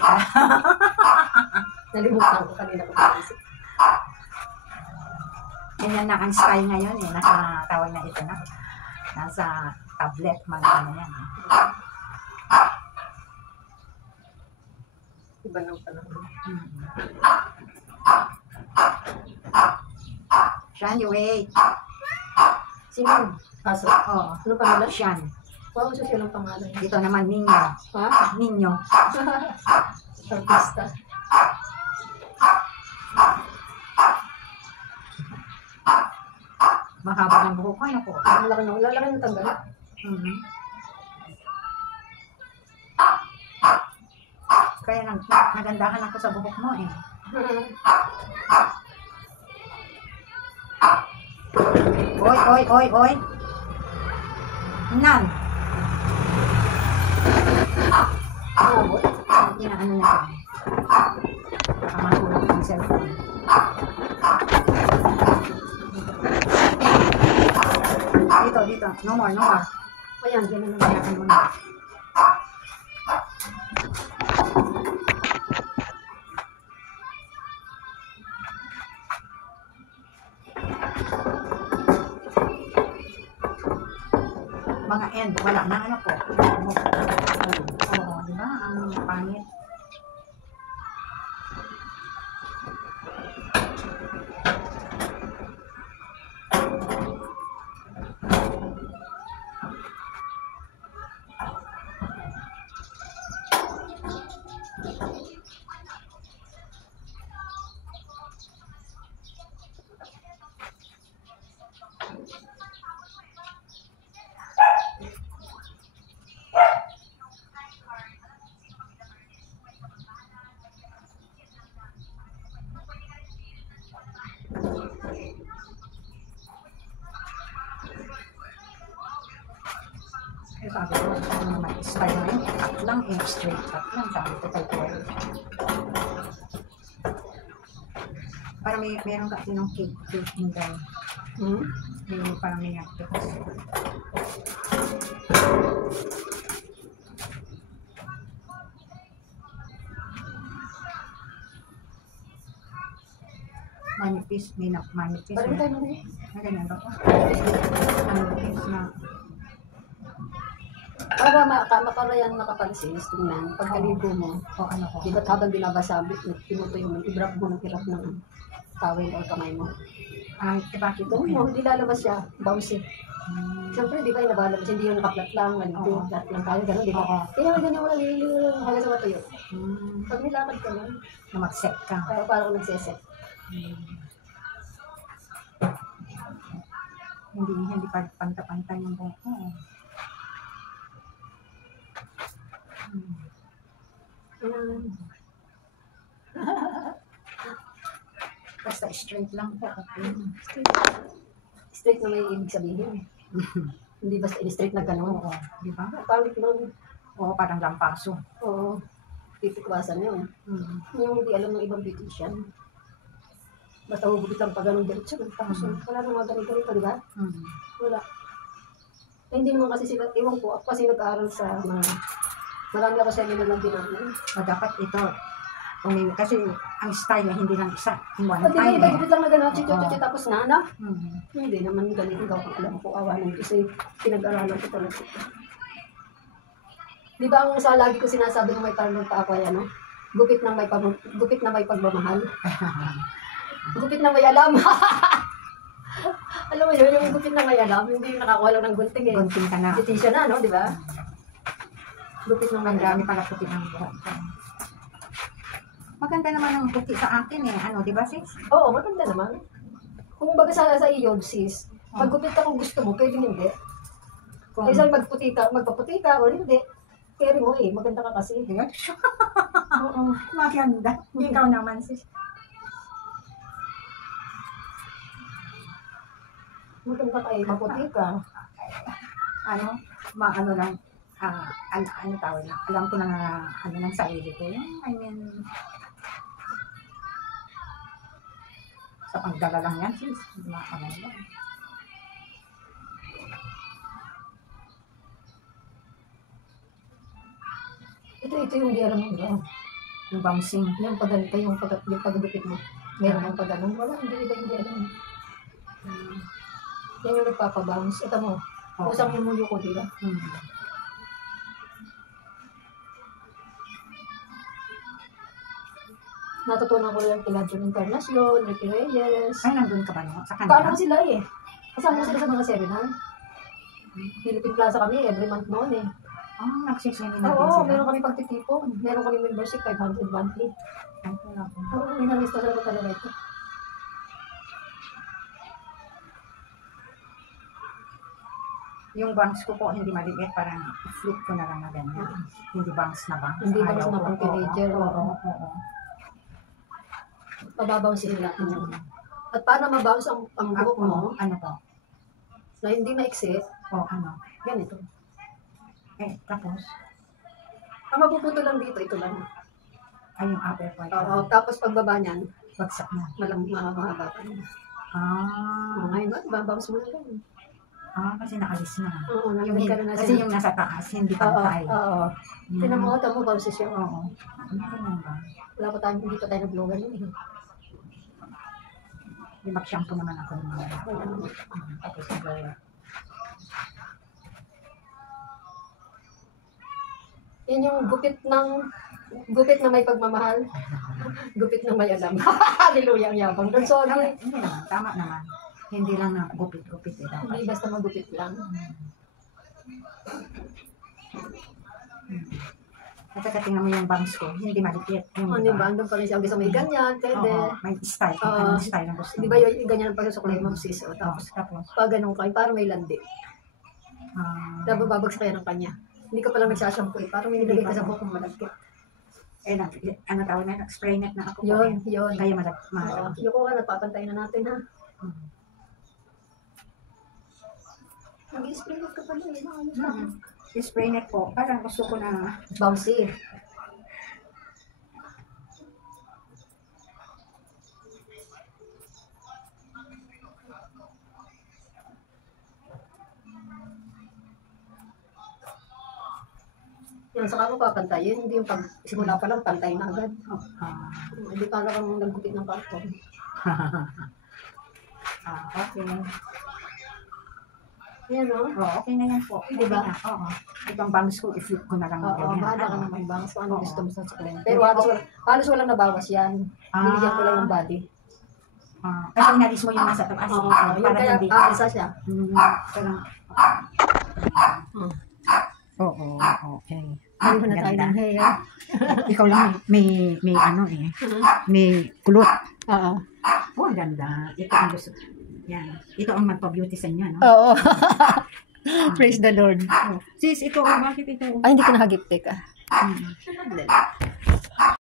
siya. Nalimutan ko kanina ko paisip. Ganyan na ang style ngayon eh. Nasa tawag na ito na. Nasa tablet, mga ano yan. Iba ng panahon. Sian, you wait. Sino? Kaso? Oo. Ano pangalan? Sian. Wow, so siya ng pangalan. Dito naman, Ninyo. Ha? Ninyo. Artista. Mahaba ng buhok ko. Ano po? Ang laki ng tanggal. Kaya nagandahan ako sa buhok mo eh. Oy. Nan. Abot. Inaano na ko. Baka mahulog yung cellphone. Dito. No more. Ayan, yan na Kaya naman. ano na. Mga end, wala na ano po. Oo, di ba? Ang pangit. Kaya sabi ko, ano naman, style na yun, cut lang eh, straight cut lang, sabi ko kay Paul. Para meron kasi ng cake mo daw. Parang may cake. Manipis, manipis. Parang tayo na eh. Ganyan ba po? Manipis na. Para yan makapansin, tingnan. Pagkaligo mo, O ano ko? di ba't habang binabasa, pinutoy mo, i-drop mo ng hirap ng towel o kamay mo. Bakit Ito po mo, hindi lalabas siya, bouncy. Siyempre, di ba yung nabalabas, hindi yung nakaplat lang, Oo. flat lang tayo, gano'n, di ba? Oo. Kaya ganyan wala liliw hanggang sa matuyo. Pag nilakad ka lang, Na mag-set ka. parang nagseset. Hindi panta-panta yung buhok ko. Basta straight lang po. Okay. Straight na may ibig sabihin. Hindi basta straight na gano'n. Oo. Di ba? Pangit nun. Oo, parang lampaso. Oo. Titikwasan yun. Yung hindi alam ng ibang beautician. Basta hugupit lang pa ganun diretso. Tapos wala nang mga ganito, di ba? Wala. Eh, hindi naman kasi sila, iwan ko, ako kasi nag-aaral sa mga, marami ako sa inyo lang dinami. O dapat ito, kasi ang style na hindi lang isa. One Pag time iba, gupit lang na gano'n, chicho, tapos na, na. eh. Hindi naman ganito daw ko alam ko, awa ng kasi pinag-aralan ko talaga. Di ba ang sa lagi ko sinasabi ng may parang pa ako, ano? Gupit na may pagmamahal. Gupit na may alam. Alam mo yun, yung gupit na may alam, hindi yung nakakuha lang ng gunting eh. Gunting ka na. Beautician na, no? Di ba? Gupit na may Ang alam. dami pala puti ng buhok ko. Maganda naman ang puti sa akin eh. Ano, di ba sis? Oo, maganda naman. Kung baga sa iyo, sis, maggupit ka kung gusto mo, pwede hindi. Kung Kaya sabi magpaputi ka, o hindi. Kaya mo eh, maganda ka kasi. Oo. maganda. Ikaw naman sis. Maganda ka eh, maputi ka. Ano, maano lang, ano tawag na, alam ko na ano ng sarili ko. I mean, sa pagdala lang yan sis. Ano lang. Ito yung di alam mo. Yung bouncing. Yung pagganito, yung pagdupit mo. Meron ang pagganon. Wala, hindi alam. Yan yung nagpapabounce. Ito mo, kusang yung muyo ko, di ba? Natutunan ko lang kila John Encarnacion, Ricky Reyes. Ay, nandun ka ba no? Sa Paano kanila? sila eh? Kasama sila sa mga seminar. Philippine Plaza kami, every month noon eh. Nagsiseminar din Oo, sila. meron kami pagtitipon. Meron kami membership, 500 monthly. Ay, wala po. Oo, inalista sila ko talaga ito. Yung bangs ko po, hindi maliit. Parang flip ko na lang na ganyan. Hindi bangs na bangs. Hindi bangs Ayaw na ko. pang teenager, Oo. Pababounce sila. At paano mabounce ang buhok mo Ano po? na hindi maiksi? Ano? Ganito. Tapos? Ang mapuputo lang dito, ito lang. Ay, yung upper part. Oo, tapos pagbaba niyan, Bagsak na. mahaba pa niya. Ngayon, babounce mo na lang. Kasi nakalis na. Oo, Yung, nagkaroon na kasi siya. yung nasa taas, hindi Oo, pantay. oo. Tinan mo, tamo bounces siya. Oo. Ano ba? Wala pa tayo, hindi pa tayo nag-vlogan yun eh. Di mag-shampoo naman ako ng mga. Tapos Yun yung gupit na may pagmamahal. Gupit na may alam. Hallelujah, ang yabang. Don't sorry. Hindi naman, tama naman. Hindi lang na gupit-gupit eh. Dapat. Hindi basta magupit lang. At saka tingnan mo yung bangs ko, hindi malikit. Yung, Di ba? Andun pa rin siya. Gusto may ganyan, pwede. Oo, may style. Kung Oo. anong style ang gusto. Di ba yung ganyan ang pagkasuklay mo, sis? O, tapos, Tapos, pag ganun ka, parang may landi. Tapos ah, babagsak kaya ng kanya. Hindi ka pala nagsashampoo eh. Parang may nilagay ka sa buhok ng malagkit. ano tawag na, spray net na ako. Yun, yun. Kaya Oo. malagkit. Yung ko ka, napapantay na natin ha. Nag-spray ka pala eh. Maayos na. Spray net po, parang gusto ko na, Bouncy. Yan, saka mo papantayin. Hindi yung pag simula pa lang, pantay na agad. Hindi pa lang naggupit ng karton. okay. Yan o. Okay na yan po. Diba? Okay na, oo. Itong bangs ko, i-flip ko na lang. Oo, ganyan. bahala ka naman bangs kung ano Oo. gusto mo sa suklay. Pero halos walang nabawas yan. Binigyan ko lang yung body. Kasi inalis mo yung nasa taas. Oo, yung para kaya hindi isa siya. parang, oo, okay. Hindi na tayo ng hair. Ikaw lang may ano eh. May kulot. Oo. Ang ganda. Ito ang gusto. Yan. Ito ang magpa-beauty sa inyo, no? Oo. Praise the Lord. Sis, ito, bakit ito? Ay, hindi ko nakagipte ka.